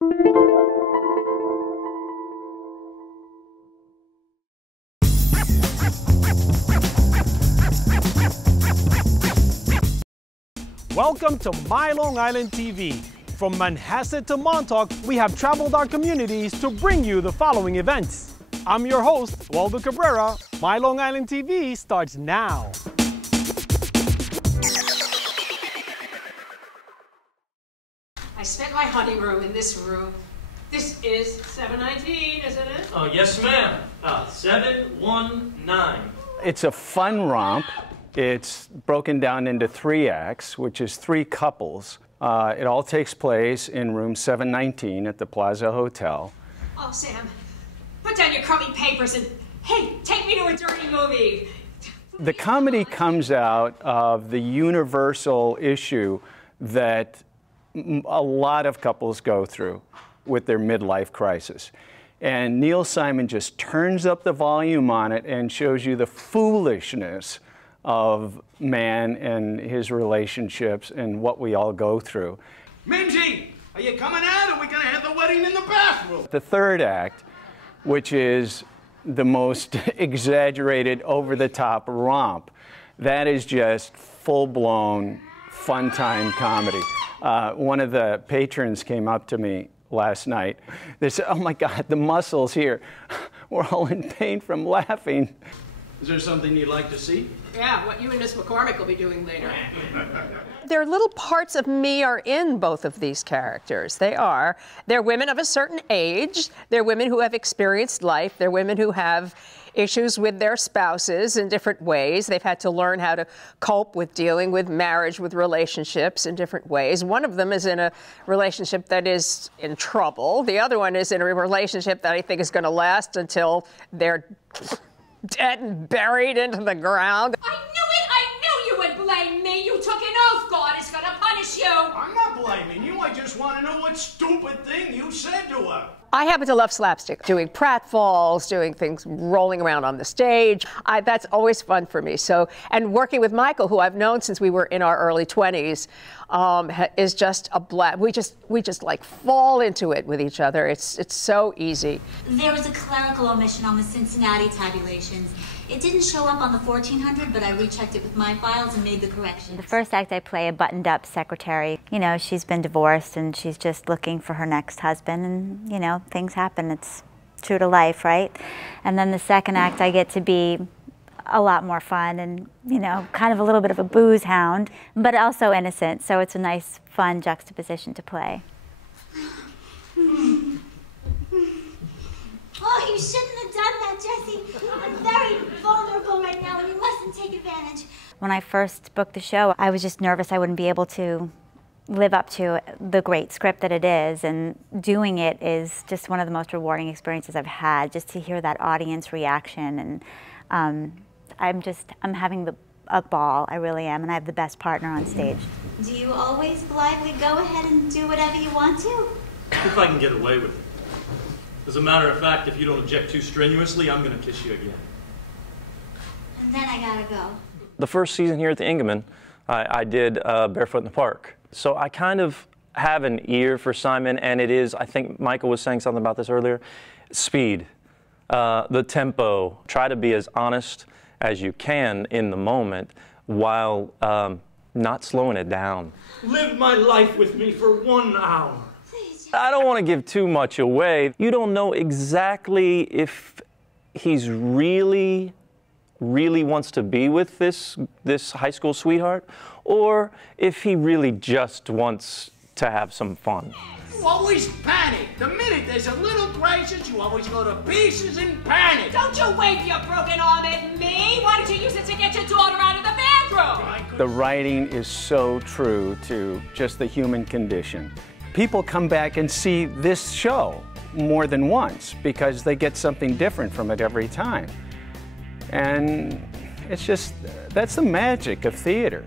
Welcome to MyLITV. From Manhasset to Montauk, we have traveled our communities to bring you the following events. I'm your host, Waldo Cabrera. MyLITV starts now. I spent my honeymoon in this room. This is 719, isn't it? Oh, yes, ma'am. 719. It's a fun romp. It's broken down into 3 acts, which is 3 couples. It all takes place in room 719 at the Plaza Hotel. Oh, Sam, put down your crummy papers and, hey, take me to a dirty movie. The comedy comes out of the universal issue that a lot of couples go through with their midlife crisis. And Neil Simon just turns up the volume on it and shows you the foolishness of man and his relationships and what we all go through. Minji, are you coming out, or are we going to have the wedding in the bathroom? The 3rd act, which is the most exaggerated, over-the-top romp, that is just full-blown, fun-time comedy. One of the patrons came up to me last night. They said, "Oh my God, the muscles here. We're all in pain from laughing." Is there something you'd like to see? Yeah, what you and Miss McCormick will be doing later. There are little parts of me are in both of these characters. They are. They're women of a certain age. They're women who have experienced life. They're women who have issues with their spouses in different ways. They've had to learn how to cope with dealing with marriage, with relationships in different ways. One of them is in a relationship that is in trouble. The other one is in a relationship that I think is going to last until they're dead and buried into the ground. I knew it! I knew you would blame me! You took an oath! God is gonna punish you! I'm not blaming you. I just want to know what stupid thing you said to her. I happen to love slapstick, doing pratfalls, doing things, rolling around on the stage. That's always fun for me. So, and working with Michael, who I've known since we were in our early 20s, is just a blast. We just like fall into it with each other. It's so easy. There was a clerical omission on the Cincinnati tabulations. It didn't show up on the 1400, but I rechecked it with my files and made the correction. The first act I play a buttoned-up secretary. You know, she's been divorced and she's just looking for her next husband, and, you know, things happen. It's true to life, right? And then the second act I get to be a lot more fun and, you know, kind of a little bit of a booze hound, but also innocent, so it's a nice, fun juxtaposition to play. Oh, you shouldn't have done that, Jessie. I'm very vulnerable right now, and you mustn't take advantage. When I first booked the show, I was just nervous I wouldn't be able to live up to the great script that it is, and doing it is just one of the most rewarding experiences I've had, just to hear that audience reaction, and I'm having a ball, I really am, and I have the best partner on stage. Do you always blithely go ahead and do whatever you want to? If I can get away with it. As a matter of fact, if you don't object too strenuously, I'm going to kiss you again. And then I gotta go. The first season here at the Engeman, I did Barefoot in the Park. So I kind of have an ear for Simon, and it is, I think Michael was saying something about this earlier, speed, the tempo. Try to be as honest as you can in the moment while not slowing it down. Live my life with me for 1 hour. I don't want to give too much away. You don't know exactly if he's really wants to be with this high school sweetheart, or if he really just wants to have some fun. You always panic. The minute there's a little crisis, you always go to pieces and panic. Don't you wave your broken arm at me! Why don't you use it to get your daughter out of the bathroom? The writing is so true to just the human condition. People come back and see this show more than once because they get something different from it every time. And it's just, that's the magic of theater.